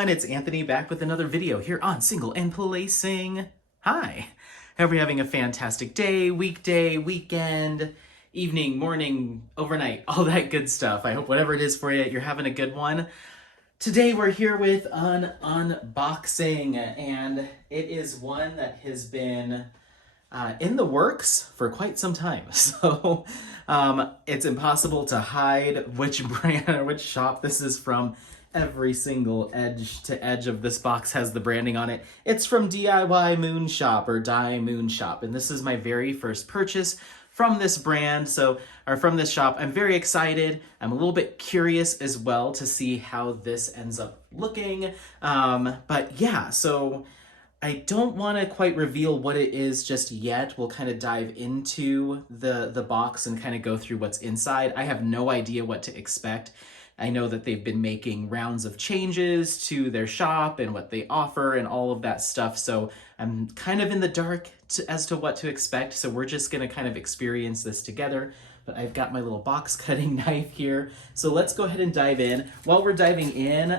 everyone, it's Anthony back with another video here on Single and Placing. Hi, hope you're having a fantastic day, weekday, weekend, evening, morning, overnight, all that good stuff. I hope whatever it is for you, you're having a good one. Today we're here with an unboxing, and it is one that has been in the works for quite some time. So it's impossible to hide which brand or which shop this is from. Every single edge to edge of this box has the branding on it. It's from DIY Moonshop or Die Moonshop, and this is my very first purchase from this brand, or from this shop. I'm very excited. I'm a little bit curious as well to see how this ends up looking. But yeah, so I don't want to quite reveal what it is just yet. We'll kind of dive into the box and kind of go through what's inside. I have no idea what to expect. I know that they've been making rounds of changes to their shop and what they offer and all of that stuff. So I'm kind of in the dark as to what to expect. So we're just going to kind of experience this together. But I've got my little box cutting knife here. So let's go ahead and dive in. While we're diving in,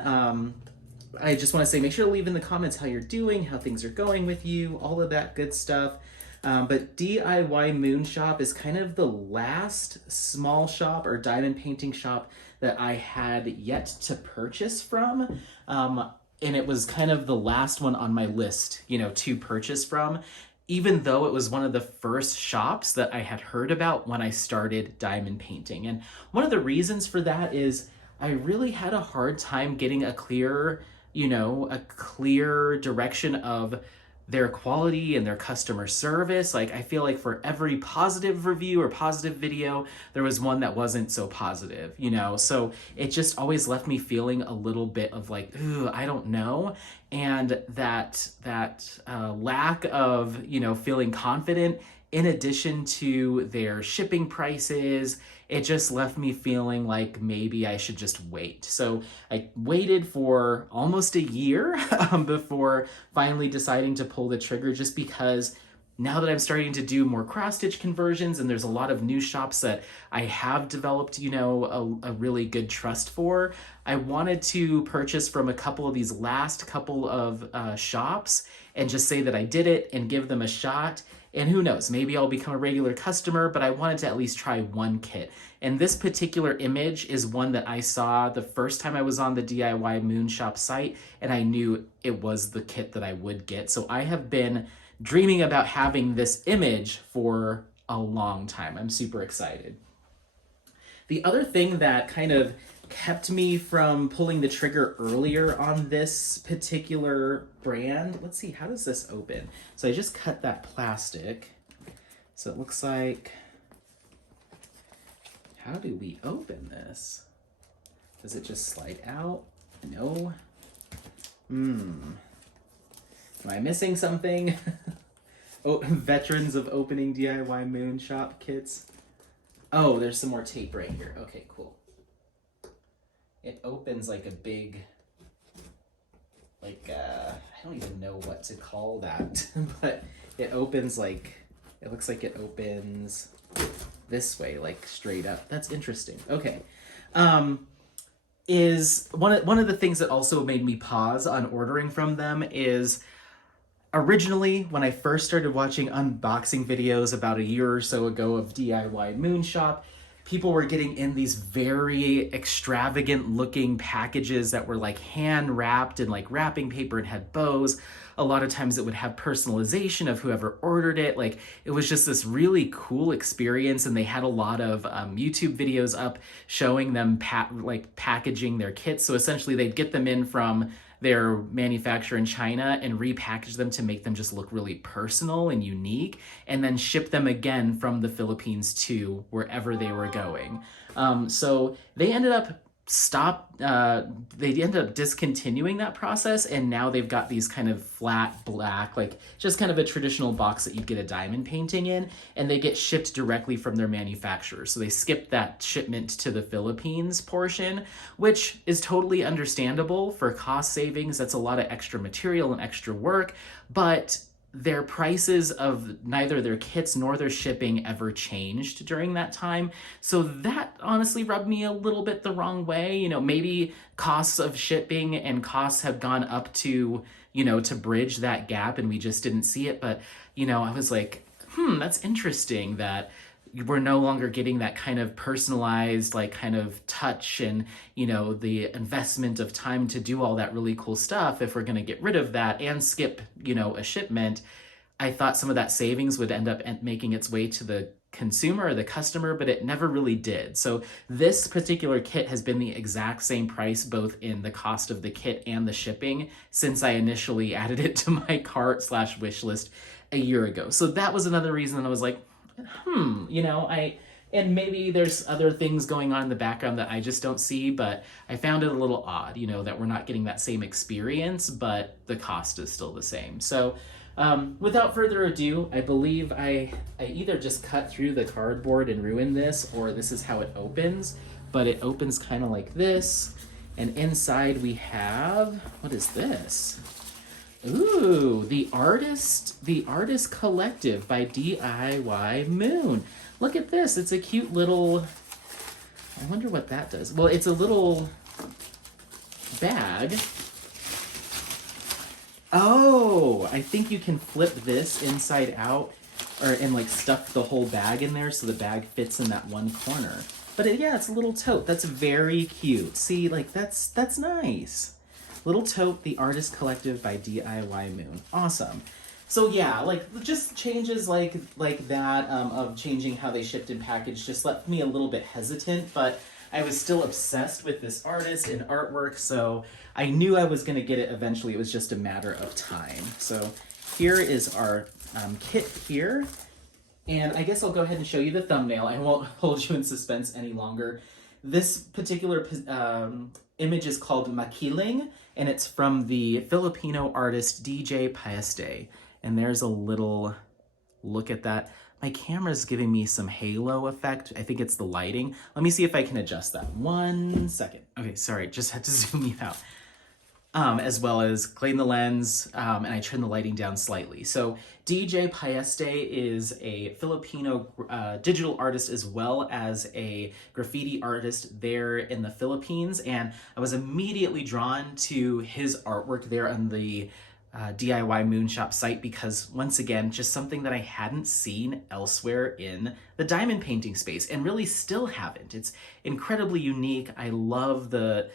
I just want to say, make sure to leave in the comments how you're doing, how things are going with you, all of that good stuff. But DIY Moonshop is kind of the last small shop or diamond painting shop that I had yet to purchase from. And it was kind of the last one on my list, to purchase from, even though it was one of the first shops that I had heard about when I started diamond painting. And one of the reasons for that is I really had a hard time getting a clear direction of their quality and their customer service. Like, I feel like for every positive review or positive video, there was one that wasn't so positive, So it just always left me feeling a little bit of like, ooh, I don't know. And that lack of, feeling confident, in addition to their shipping prices, it just left me feeling like maybe I should just wait. So I waited for almost a year before finally deciding to pull the trigger, just because now that I'm starting to do more cross-stitch conversions and there's a lot of new shops that I have developed, a really good trust for, I wanted to purchase from a couple of these last couple of shops and just say that I did it and give them a shot. And who knows, maybe I'll become a regular customer, but I wanted to at least try one kit. And this particular image is one that I saw the first time I was on the DIY Moonshop site, and I knew it was the kit that I would get. So I have been dreaming about having this image for a long time. I'm super excited. The other thing that kind of kept me from pulling the trigger earlier on this particular brand, let's see, how does this open? So I just cut that plastic. So it looks like, how do we open this? Does it just slide out? No. Am I missing something? Oh, veterans of opening DIY Moonshop kits. Oh, there's some more tape right here. Okay, cool. It opens like a big, I don't even know what to call that, but it opens like, it looks like it opens this way, like straight up. That's interesting. Okay. Is one of the things that also made me pause on ordering from them is, originally, when I first started watching unboxing videos about a year or so ago of DIY Moonshop, people were getting in these very extravagant looking packages that were like hand wrapped in like wrapping paper and had bows. A lot of times it would have personalization of whoever ordered it. Like, it was just this really cool experience, and they had a lot of YouTube videos up showing them packaging their kits. So essentially they'd get them in from their manufacturer in China and repackage them to make them just look really personal and unique, and then ship them again from the Philippines to wherever they were going. So they ended up discontinuing that process, and now they've got these kind of flat black, like just kind of a traditional box that you'd get a diamond painting in, and they get shipped directly from their manufacturer. So they skipped that shipment to the Philippines portion, which is totally understandable for cost savings. That's a lot of extra material and extra work, but their prices of neither their kits nor their shipping ever changed during that time. So that honestly rubbed me a little bit the wrong way. You know, maybe costs of shipping and costs have gone up to, you know, to bridge that gap and we just didn't see it. But, you know, I was like, that's interesting that we're no longer getting that kind of personalized, like, kind of touch and, you know, the investment of time to do all that really cool stuff. If we're going to get rid of that and skip, you know, a shipment, I thought some of that savings would end up making its way to the consumer or the customer, but it never really did. So this particular kit has been the exact same price, both in the cost of the kit and the shipping, since I initially added it to my cart / wish list a year ago. So that was another reason I was like, you know, and maybe there's other things going on in the background that I just don't see, but I found it a little odd, you know, that we're not getting that same experience, but the cost is still the same. So without further ado, I believe I either just cut through the cardboard and ruined this, or this is how it opens, but it opens kind of like this. And inside we have, what is this? Ooh, the Artist Collective by DIY Moon. Look at this. It's a cute little, I wonder what that does. Well, it's a little bag. Oh, I think you can flip this inside out and like stuff the whole bag in there so the bag fits in that one corner. But yeah, it's a little tote. That's very cute. See, like that's nice. Little tote, the Artist Collective by DIY Moon. Awesome. So yeah, like just changes like that of changing how they shipped and packaged just left me a little bit hesitant, but I was still obsessed with this artist and artwork, so I knew I was going to get it eventually. It was just a matter of time. So here is our kit here, and I guess I'll go ahead and show you the thumbnail. I won't hold you in suspense any longer. This particular image is called Makiling, and it's from the Filipino artist Dee Jae Pa'Este. And there's a little look at that. My camera's giving me some halo effect. I think it's the lighting. Let me see if I can adjust that. 1 second. Okay, sorry, just had to zoom you out. As well as clean the lens, and I turn the lighting down slightly. So Dee Jae Pa'Este is a Filipino digital artist as well as a graffiti artist there in the Philippines, and I was immediately drawn to his artwork there on the DIY Moonshop site because, once again, just something that I hadn't seen elsewhere in the diamond painting space and really still haven't. It's incredibly unique. I love the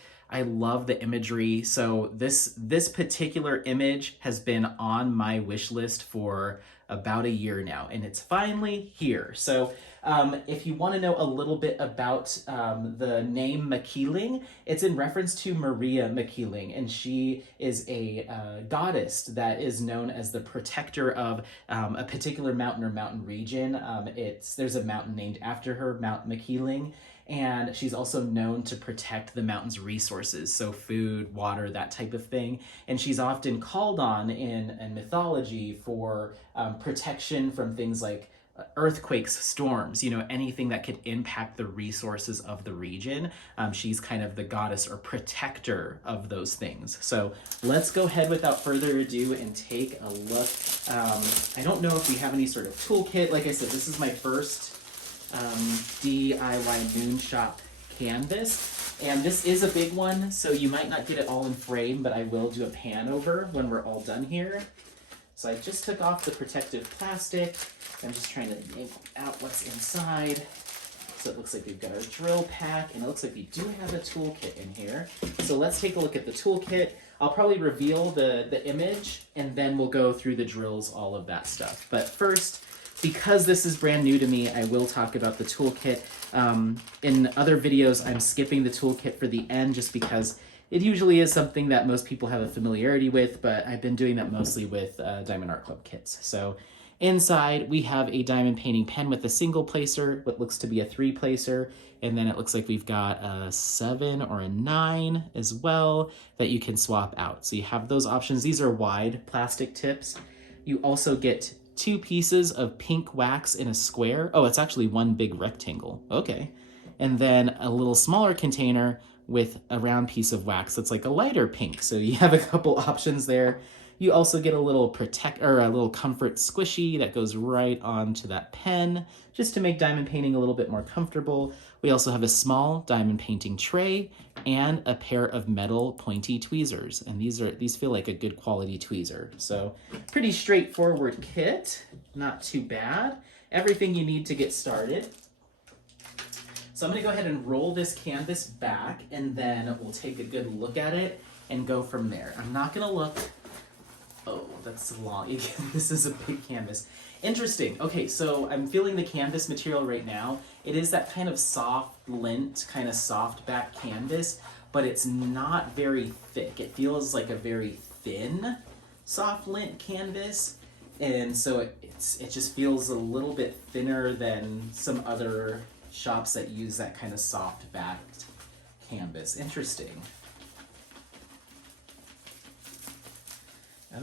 imagery. So this particular image has been on my wish list for about a year now, and it's finally here. So if you want to know a little bit about the name Makiling, it's in reference to Maria Makiling, and she is a goddess that is known as the protector of a particular mountain or mountain region. There's a mountain named after her, Mount Makiling, and she's also known to protect the mountain's resources, so food, water, that type of thing. And she's often called on in mythology for protection from things like earthquakes, storms, you know, anything that could impact the resources of the region. She's kind of the goddess or protector of those things. So let's go ahead without further ado and take a look. I don't know if we have any sort of toolkit. Like I said, this is my first DIY Moonshop canvas, and this is a big one, so you might not get it all in frame, but I will do a pan over when we're all done here. So I just took off the protective plastic. I'm just trying to yank out what's inside. So it looks like we've got our drill pack, and it looks like we do have a toolkit in here. So let's take a look at the toolkit. I'll probably reveal the image, and then we'll go through the drills, all of that stuff. But first, because this is brand new to me, I will talk about the toolkit. In other videos, I'm skipping the toolkit for the end just because it usually is something that most people have a familiarity with, but I've been doing that mostly with Diamond Art Club kits. So inside, we have a diamond painting pen with a single placer, what looks to be a 3-placer, and then it looks like we've got a 7 or a 9 as well that you can swap out. So you have those options. These are wide plastic tips. You also get 2 pieces of pink wax in a square. Oh, it's actually one big rectangle. Okay. And then a little smaller container with a round piece of wax that's like a lighter pink. So you have a couple options there. You also get a little a little comfort squishy that goes right onto that pen, just to make diamond painting a little bit more comfortable. We also have a small diamond painting tray and a pair of metal pointy tweezers. And these feel like a good quality tweezer. So pretty straightforward kit, not too bad. Everything you need to get started. So I'm gonna go ahead and roll this canvas back, and then we'll take a good look at it and go from there. I'm not gonna look, oh, that's long. This is a big canvas. Interesting. Okay, so I'm feeling the canvas material right now. It is that kind of soft lint, kind of soft back canvas, but it's not very thick. It feels like a very thin soft lint canvas. And so it just feels a little bit thinner than some other shops that use that kind of soft backed canvas. Interesting.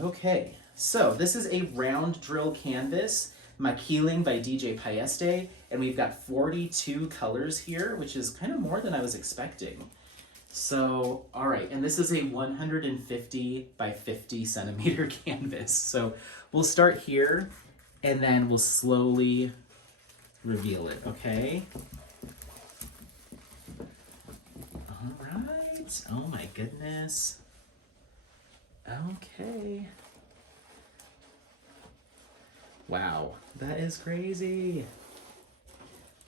Okay, so this is a round drill canvas, Makiling by Dee Jae Pa'Este, and we've got 42 colors here, which is kind of more than I was expecting. So, all right, and this is a 150 by 50 centimeter canvas. So we'll start here, and then we'll slowly reveal it, okay? All right, oh my goodness. Okay. Wow, that is crazy.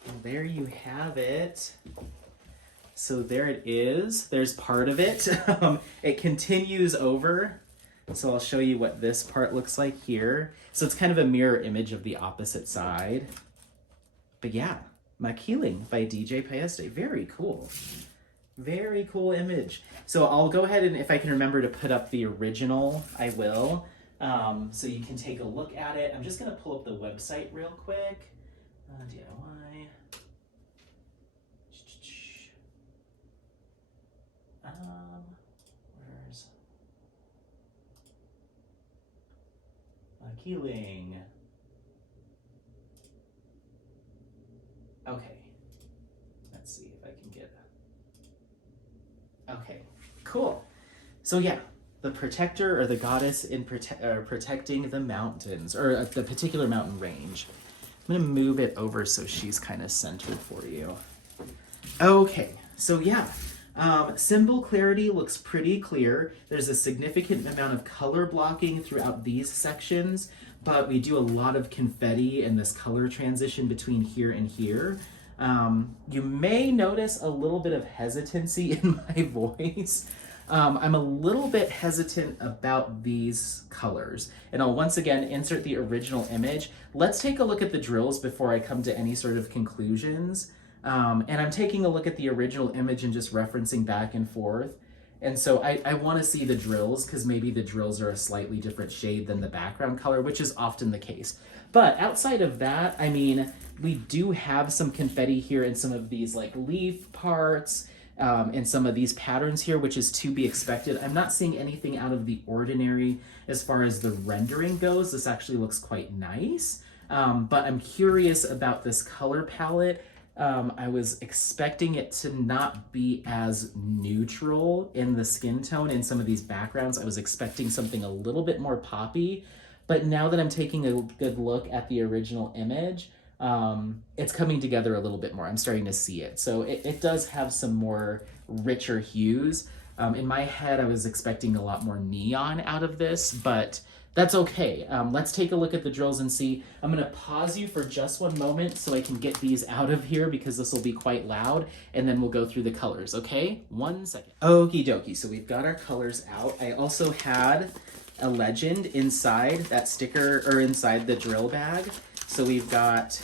And there you have it. So there it is. There's part of it. It continues over. So I'll show you what this part looks like here. So it's kind of a mirror image of the opposite side. But yeah, Makiling by Dee Jae Pa'Este. Very cool. Very cool image. So I'll go ahead and if I can remember to put up the original, I will. So you can take a look at it. I'm just going to pull up the website real quick. DIY. Where's Makiling? Okay. Let's see if I can get. Okay, cool. So yeah, the protector or the goddess in protecting the mountains, or the particular mountain range. I'm gonna move it over so she's kind of centered for you. Okay, so yeah, symbol clarity looks pretty clear. There's a significant amount of color blocking throughout these sections, but we do a lot of confetti and this color transition between here and here. You may notice a little bit of hesitancy in my voice. I'm a little bit hesitant about these colors, and I'll once again insert the original image. Let's take a look at the drills before I come to any sort of conclusions. And I'm taking a look at the original image and just referencing back and forth. And so I want to see the drills because maybe the drills are a slightly different shade than the background color, which is often the case. But outside of that, I mean, we do have some confetti here in some of these like leaf parts and some of these patterns here, which is to be expected. I'm not seeing anything out of the ordinary as far as the rendering goes. This actually looks quite nice, but I'm curious about this color palette. I was expecting it to not be as neutral in the skin tone in some of these backgrounds. I was expecting something a little bit more poppy, but now that I'm taking a good look at the original image, it's coming together a little bit more. I'm starting to see it. So it does have some more richer hues. In my head, I was expecting a lot more neon out of this, but that's okay. Let's take a look at the drills and see. I'm gonna pause you for just one moment so I can get these out of here because this will be quite loud, and then we'll go through the colors, okay? 1 second. Okie dokie, so we've got our colors out. I also had a legend inside that sticker, or inside the drill bag. So we've got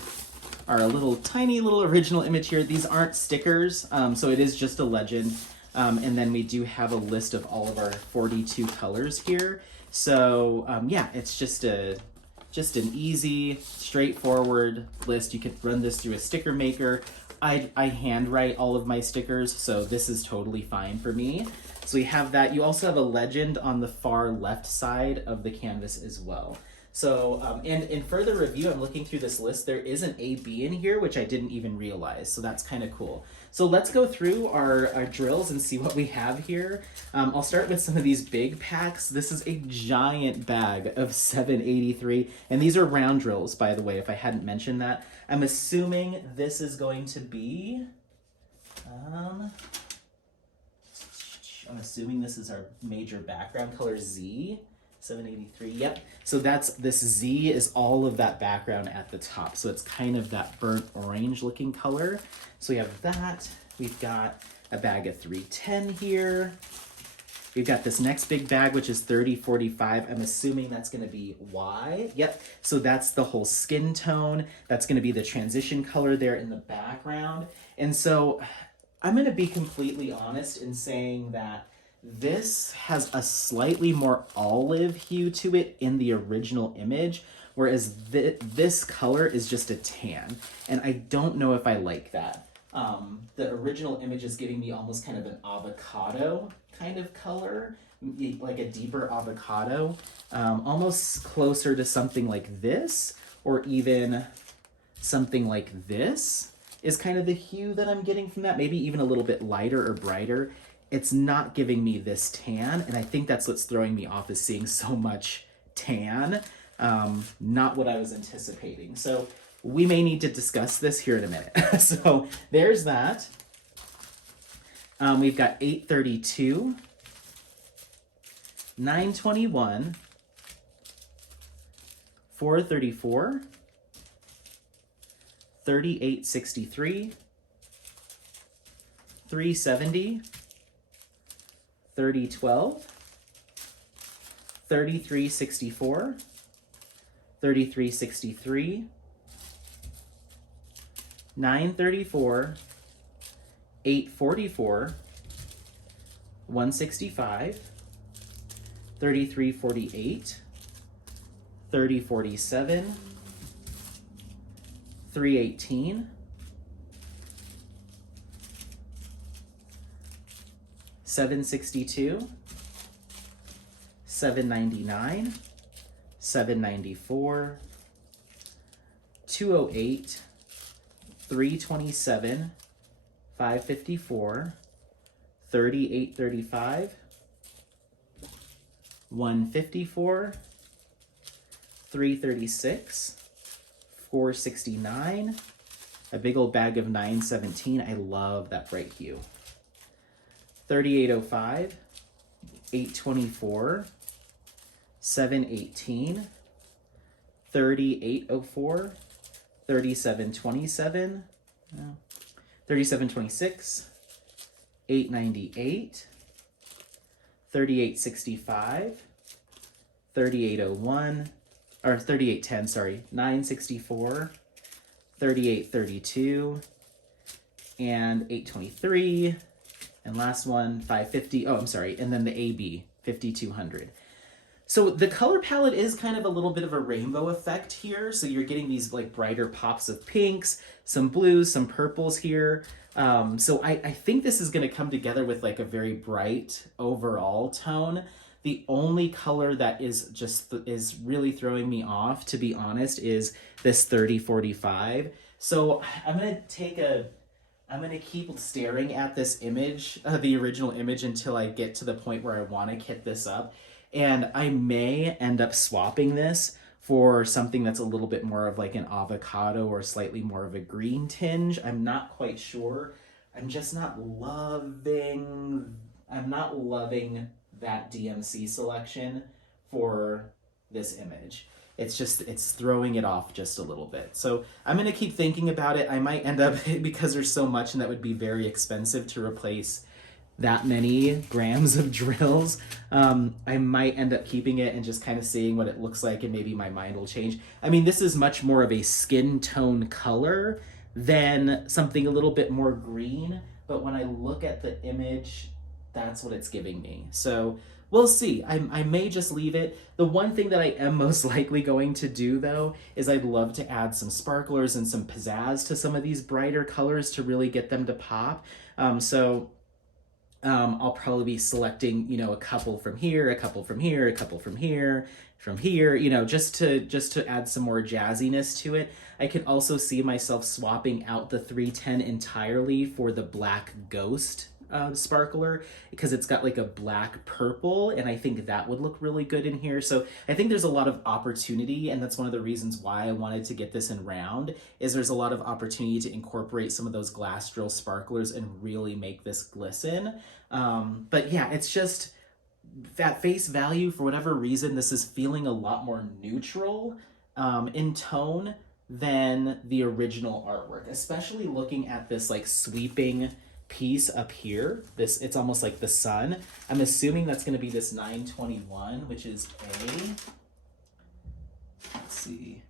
our little tiny little original image here. These aren't stickers, so it is just a legend. And then we do have a list of all of our 42 colors here. So yeah, it's just an easy, straightforward list. You can run this through a sticker maker. I handwrite all of my stickers, so this is totally fine for me. So we have that. You also have a legend on the far left side of the canvas as well. So, and in further review, I'm looking through this list, there is an AB in here, which I didn't even realize. So that's kind of cool. So let's go through our drills and see what we have here. I'll start with some of these big packs. This is a giant bag of 783. And these are round drills, by the way, if I hadn't mentioned that. I'm assuming this is going to be, I'm assuming this is our major background color Z. 783, yep. So this Z is all of that background at the top. So it's kind of that burnt orange looking color. So we have that. We've got a bag of 310 here. We've got this next big bag, which is 3045. I'm assuming that's gonna be Y. Yep, so that's the whole skin tone. That's gonna be the transition color there in the background. And so I'm gonna be completely honest in saying that this has a slightly more olive hue to it in the original image, whereas this color is just a tan. And I don't know if I like that. The original image is giving me almost kind of an avocado kind of color, like a deeper avocado, almost closer to something like this, or even something like this is kind of the hue that I'm getting from that, maybe even a little bit lighter or brighter. It's not giving me this tan, and I think that's what's throwing me off, is seeing so much tan. Not what I was anticipating. So we may need to discuss this here in a minute. So there's that. We've got 832, 921, 434, 3863, 370, 3012, 3364, 3363, 934, 844, 165, 3348, 3047, 318, 762, 799, 794, 208, 327, 554, 3835, 154, 336, 469, a big old bag of 917. I love that bright hue. 3805, 824, 718, 3804, 3727, 3726, 898, 3865, 3801, or 3810, sorry, 964, 3832, and 823, and last one, 550, oh, I'm sorry, and then the AB, 5200. So the color palette is kind of a little bit of a rainbow effect here. So you're getting these like brighter pops of pinks, some blues, some purples here. So I think this is gonna come together with like a very bright overall tone. The only color that is really throwing me off, to be honest, is this 3045. So I'm gonna keep staring at this image, the original image, until I get to the point where I wanna kit this up. And I may end up swapping this for something that's a little bit more of like an avocado or slightly more of a green tinge. I'm not quite sure. I'm just not loving that DMC selection for this image. It's throwing it off just a little bit. So I'm gonna keep thinking about it. I might end up, because there's so much and that would be very expensive to replace that many grams of drills, I might end up keeping it and just kind of seeing what it looks like, and maybe my mind will change. I mean, this is much more of a skin tone color than something a little bit more green, but when I look at the image, that's what it's giving me. So we'll see. I may just leave it. The one thing that I am most likely going to do, though, is I'd love to add some sparklers and some pizzazz to some of these brighter colors to really get them to pop. So I'll probably be selecting, you know, a couple from here, a couple from here, a couple from here, you know, just to add some more jazziness to it. I could also see myself swapping out the 310 entirely for the black ghost sparkler, because it's got like a black purple, and I think that would look really good in here. So I think there's a lot of opportunity, and that's one of the reasons why I wanted to get this in round, is there's a lot of opportunity to incorporate some of those glass drill sparklers and really make this glisten. But yeah, it's just at face value, for whatever reason, this is feeling a lot more neutral in tone than the original artwork, especially looking at this like sweeping piece up here. It's almost like the sun. I'm assuming that's going to be this 921, which is let's see,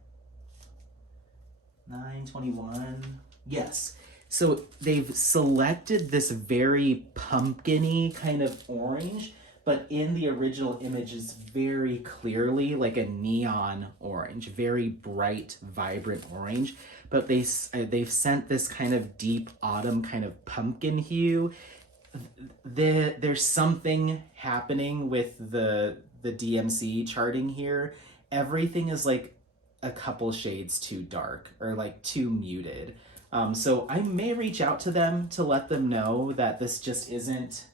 921. Yes. So they've selected this very pumpkin-y kind of orange, but in the original image is very clearly like a neon orange, very bright, vibrant orange. But they've sent this kind of deep autumn kind of pumpkin hue. There's something happening with the DMC charting here. Everything is like a couple shades too dark or like too muted. So I may reach out to them to let them know that this isn't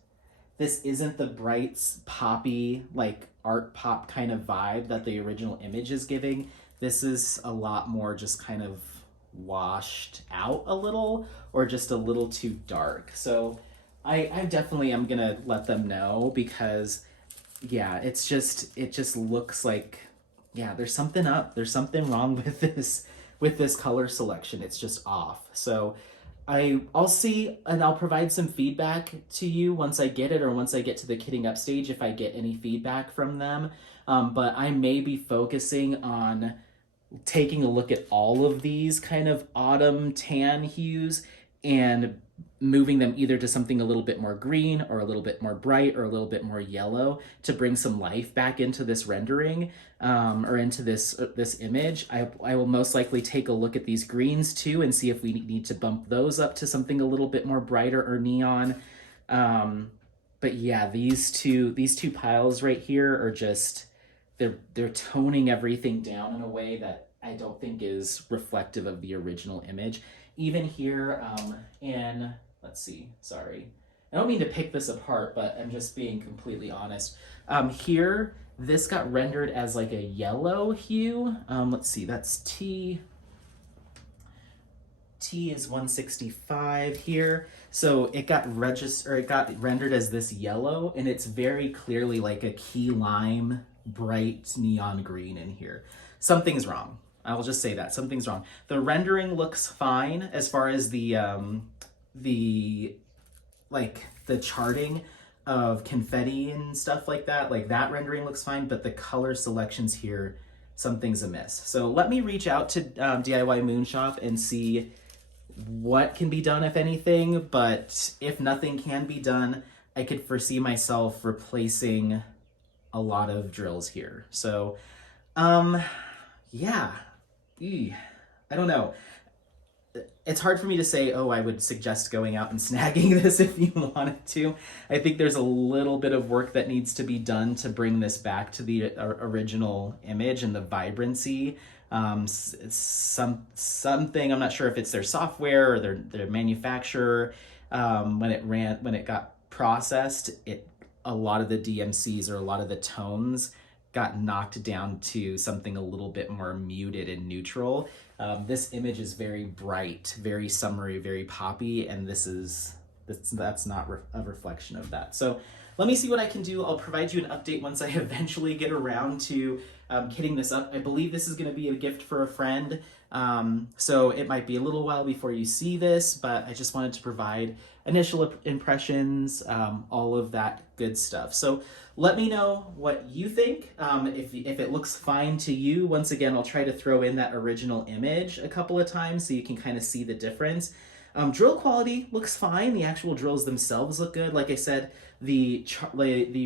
the bright, poppy, like art pop kind of vibe that the original image is giving. This is a lot more just kind of washed out a little, or just a little too dark. So I definitely am gonna let them know, because yeah, it just looks like, yeah, there's something there's something wrong with this color selection. It's just off. So I'll see, and I'll provide some feedback to you once I get it, or once I get to the kitting up stage, if I get any feedback from them. But I may be focusing on taking a look at all of these kind of autumn tan hues and moving them either to something a little bit more green, or a little bit more bright, or a little bit more yellow, to bring some life back into this rendering, or into this image. I will most likely take a look at these greens too, and see if we need to bump those up to something a little bit more brighter or neon. But yeah, these two piles right here are just, they're toning everything down in a way that I don't think is reflective of the original image. Even here, let's see, sorry. I don't mean to pick this apart, but I'm just being completely honest. Here, this got rendered as like a yellow hue. Let's see, that's T is 165 here. So it got rendered as this yellow, and it's very clearly like a key lime, bright neon green in here. Something's wrong. I will just say that something's wrong. The rendering looks fine as far as the charting of confetti and stuff like that. Like that rendering looks fine, but the color selections here, something's amiss. So let me reach out to DIY Moonshop and see what can be done, if anything. But if nothing can be done, I could foresee myself replacing a lot of drills here. So, yeah. I don't know. It's hard for me to say, oh, I would suggest going out and snagging this if you wanted to. I think there's a little bit of work that needs to be done to bring this back to the original image and the vibrancy. Something, I'm not sure if it's their software or their manufacturer. When it got processed, a lot of the DMCs, or a lot of the tones, got knocked down to something a little bit more muted and neutral. This image is very bright, very summery, very poppy, and that's not a reflection of that. So let me see what I can do. I'll provide you an update once I eventually get around to kitting this up. I believe this is going to be a gift for a friend, so it might be a little while before you see this, but I just wanted to provide initial impressions, all of that good stuff. So let me know what you think. If it looks fine to you, once again, I'll try to throw in that original image a couple of times so you can kind of see the difference. Drill quality looks fine. The actual drills themselves look good. Like I said, the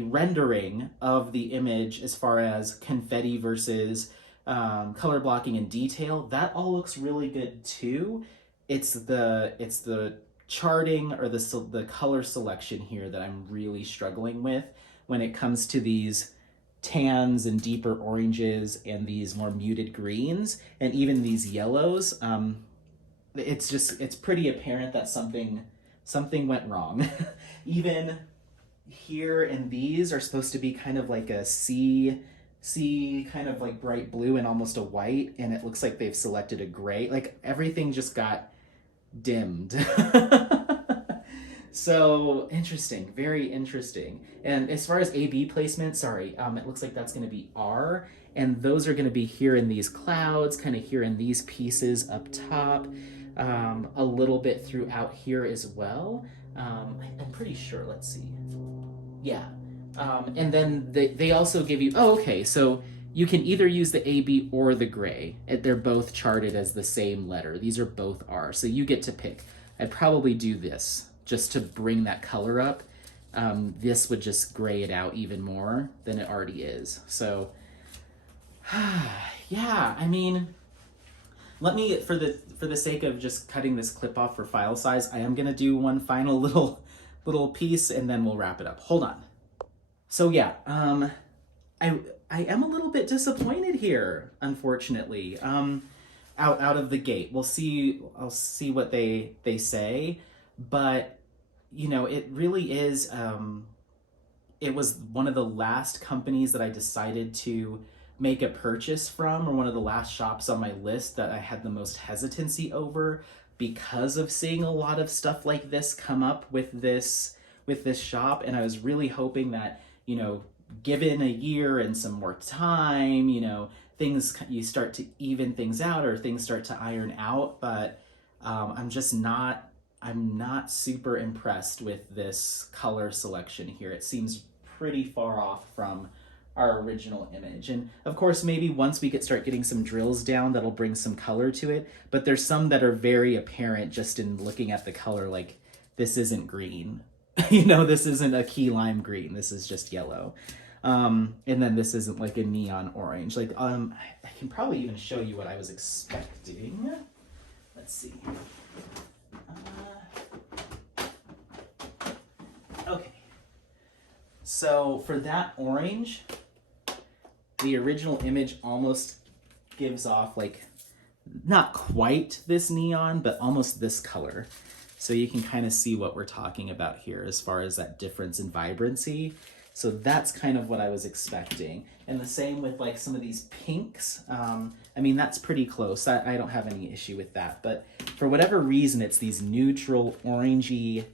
rendering of the image as far as confetti versus color blocking and detail, that all looks really good too. It's the charting or the color selection here that I'm really struggling with when it comes to these tans and deeper oranges and these more muted greens and even these yellows. It's pretty apparent that something went wrong. Even here, and these are supposed to be kind of like a sea kind of like bright blue and almost a white, and it looks like they've selected a gray. Like everything just got dimmed. So interesting, very interesting. And as far as A-B placement, sorry, it looks like that's going to be R, and those are going to be here in these clouds, kind of here in these pieces up top, a little bit throughout here as well. I'm pretty sure, let's see. Yeah. And then they also give you, oh, okay, so you can either use the A-B or the gray. They're both charted as the same letter. These are both R, so you get to pick. I'd probably do this just to bring that color up. This would just gray it out even more than it already is. So, yeah, I mean, let me, for the sake of just cutting this clip off for file size, I am gonna do one final little piece and then we'll wrap it up. Hold on. So yeah, I am a little bit disappointed here, unfortunately. Out of the gate, I'll see what they say, but you know, it really is. It was one of the last companies that I decided to make a purchase from, or one of the last shops on my list that I had the most hesitancy over, because of seeing a lot of stuff like this come up with this shop, and I was really hoping that, you know, given a year and some more time, you know, you start to even things out or things start to iron out. But I'm not super impressed with this color selection here. It seems pretty far off from our original image. And of course, maybe once we start getting some drills down, that'll bring some color to it. But there's some that are very apparent just in looking at the color, like this isn't green. You know, this isn't a key lime green. This is just yellow. And then this isn't like a neon orange. Like, I can probably even show you what I was expecting. Let's see. Okay. So for that orange, the original image almost gives off like, not quite this neon, but almost this color. So you can kind of see what we're talking about here as far as that difference in vibrancy. So that's kind of what I was expecting. And the same with like some of these pinks. I mean, that's pretty close. I don't have any issue with that. But for whatever reason, it's these neutral orangey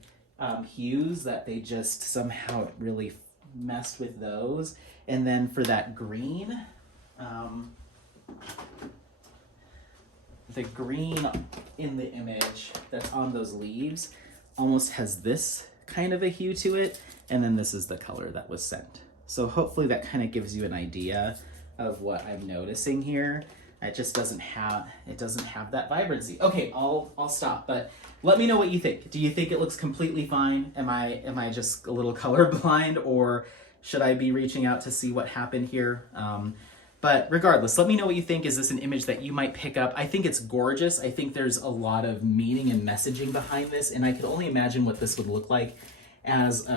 hues that they just somehow really messed with those. And then for that green, the green in the image that's on those leaves almost has this kind of a hue to it, and then this is the color that was sent. So hopefully that kind of gives you an idea of what I'm noticing here. It just doesn't have that vibrancy. Okay, I'll stop, but let me know what you think. Do you think it looks completely fine? Am I just a little colorblind, or should I be reaching out to see what happened here? But regardless, let me know what you think. Is this an image that you might pick up? I think it's gorgeous. I think there's a lot of meaning and messaging behind this, and I could only imagine what this would look like as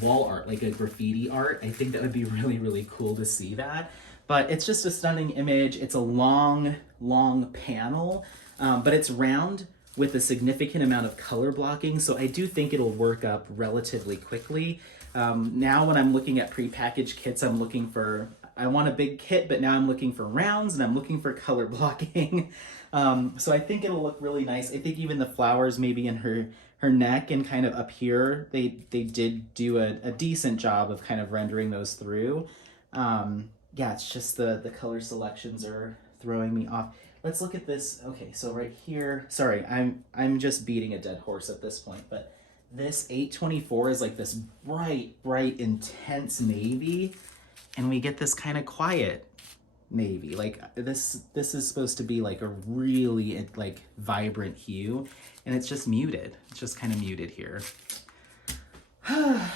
wall art, like a graffiti art. I think that would be really, really cool to see that. But it's just a stunning image. It's a long, long panel, but it's round with a significant amount of color blocking, so I do think it'll work up relatively quickly. Now when I'm looking at prepackaged kits, I want a big kit, but now I'm looking for rounds and I'm looking for color blocking. So I think it'll look really nice. I think even the flowers maybe in her neck and kind of up here, they did do a decent job of kind of rendering those through. Yeah, it's just the color selections are throwing me off. Let's look at this. Okay, so right here, sorry, I'm just beating a dead horse at this point, but this 824 is like this bright, intense navy, and we get this kind of quiet navy. Like this is supposed to be like a really like vibrant hue, and it's just muted. It's just kind of muted here.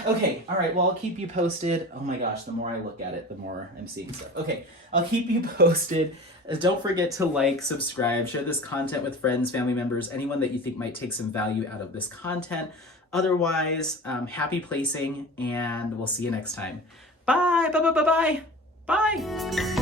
Okay, all right, well, I'll keep you posted. Oh my gosh, the more I look at it, the more I'm seeing stuff. Okay, I'll keep you posted. Don't forget to like, subscribe, share this content with friends, family members, anyone that you think might take some value out of this content. Otherwise, happy placing, and we'll see you next time. Bye, bye, bye, bye, bye. Bye.